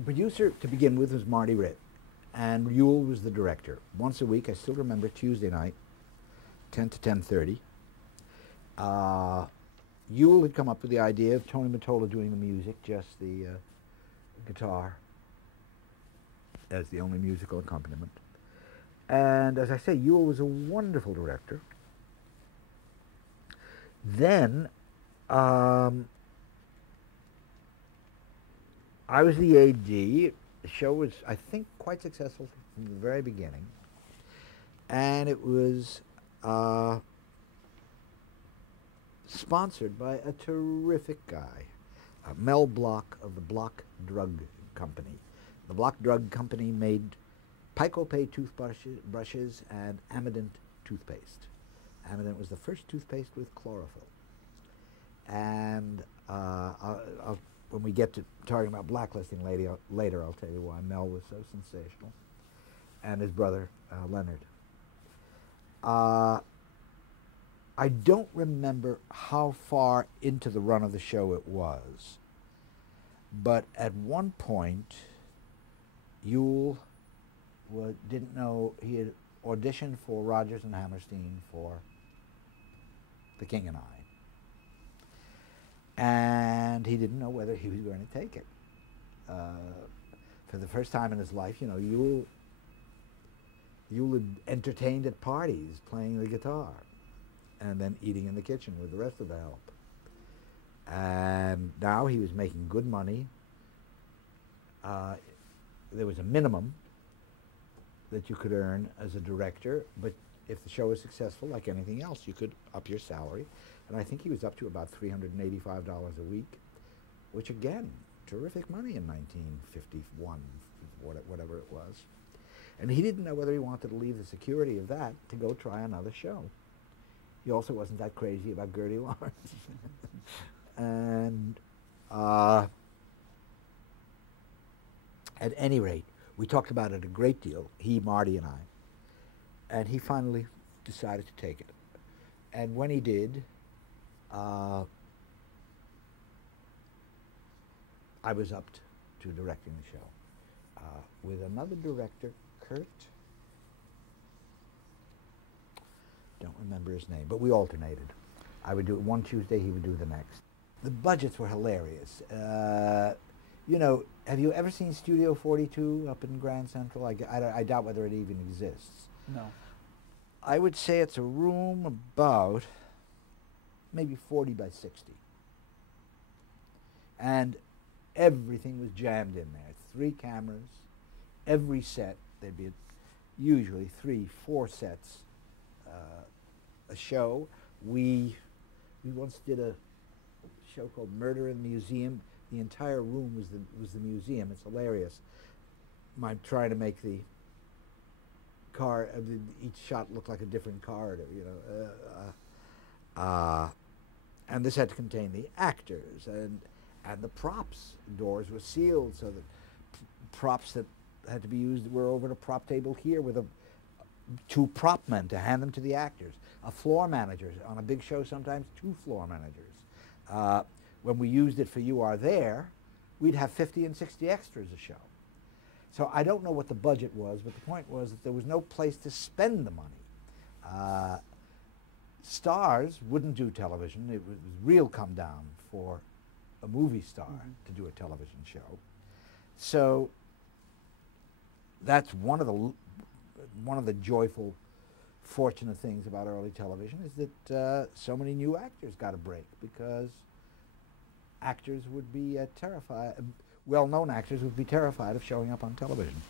The producer, to begin with, was Marty Ritt, and Yule was the director. Once a week, I still remember Tuesday night, 10 to 10:30. Yule had come up with the idea of Tony Mottola doing the music, just the guitar as the only musical accompaniment. And as I say, Yule was a wonderful director. Then I was the AD. The show was, I think, quite successful from the very beginning. And it was sponsored by a terrific guy, Mel Block of the Block Drug Company. The Block Drug Company made Pico-Pay toothbrushes and Amident toothpaste. Amident was the first toothpaste with chlorophyll. And when we get to talking about blacklisting later, I'll tell you why Mel was so sensational, and his brother, Leonard. I don't remember how far into the run of the show it was, but at one point, Yule didn't know, he had auditioned for Rodgers and Hammerstein for The King and I, and he didn't know whether he was going to take it. For the first time in his life, you know, Yule had entertained at parties playing the guitar and then eating in the kitchen with the rest of the help. And now he was making good money. There was a minimum that you could earn as a director, but if the show was successful, like anything else, you could up your salary. And I think he was up to about $385 a week, which again, terrific money in 1951, whatever it was. And he didn't know whether he wanted to leave the security of that to go try another show. He also wasn't that crazy about Gertie Lawrence. And at any rate, we talked about it a great deal, he, Marty, and I. And he finally decided to take it. And when he did, I was up to directing the show with another director, Kurt. Don't remember his name, but we alternated. I would do it one Tuesday, he would do the next. The budgets were hilarious. You know, have you ever seen Studio 42 up in Grand Central? I doubt whether it even exists. No. I would say it's a room about maybe 40 by 60. And everything was jammed in there. 3 cameras, every set, there'd be usually 3, 4 sets a show. We once did a show called Murder in the Museum. The entire room was the museum. It's hilarious. I'm trying to make the car, each shot looked like a different corridor, you know. And this had to contain the actors and the props. Doors were sealed, so that props that had to be used were over the prop table here with 2 prop men to hand them to the actors. A floor manager on a big show, sometimes 2 floor managers. When we used it for You Are There, we'd have 50 and 60 extras a show. So I don't know what the budget was, but the point was that there was no place to spend the money. Stars wouldn't do television. It was real come down for a movie star to do a television show. So that's one of the joyful, fortunate things about early television, is that so many new actors got a break, because actors would be terrified, well-known actors would be terrified of showing up on television.